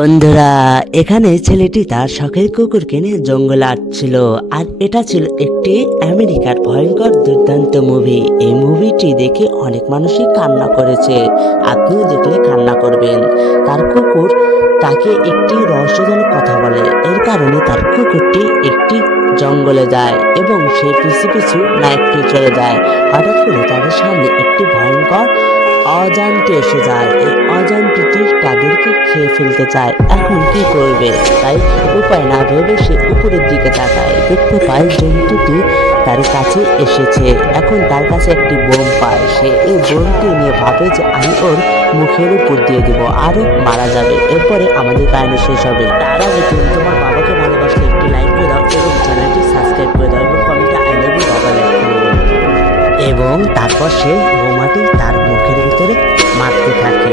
বন্ধুরা, এখানে ছেলেটি তার শখের কুকুরকে নিয়ে জঙ্গলে আসছিল। আর এটা ছিল একটি আমেরিকার ভয়ঙ্কর দুর্দান্ত মুভি। এই মুভিটি দেখে অনেক মানুষই কান্না করেছে। আপনিও দেখলে কান্না করবেন। তার কুকুর তাকে একটি রহস্যজনক কথা বলে, এর কারণে তার কুকুরটি একটি জঙ্গলে যায় এবং সে পিছু পিছু নায়কটি চলে যায়। হঠাৎ করে তাদের সামনে একটি ভয়ঙ্কর অজান্তে এসে যায়। এই অজান্তিটি তাদেরকে খেয়ে ফেলতে চায়। এখন কি করবে, তাই উপায় না ভেবে সে উপরের দিকে তাকায়, দেখতে পায় জন্তুটি তার কাছে এসেছে। এখন তার কাছে একটি বোম পায়। সে এই বোমটি নিয়ে ভাবে যে আমি ওর মুখের উপর দিয়ে দেবো আর মারা যাবে। এরপরে আমাদের কাহিনী শেষ হবে। তার আগে তুমি তোমার বাবাকে ভালোবাসলে একটি লাইক করে দাও এবং চ্যানেলটি সাবস্ক্রাইব করে দাও এবং কমেন্টে আই লাভ ইউ বাবা লেখো। এবং তারপর সে বোমাটি তার মুখের ভিতরে মারতে থাকে।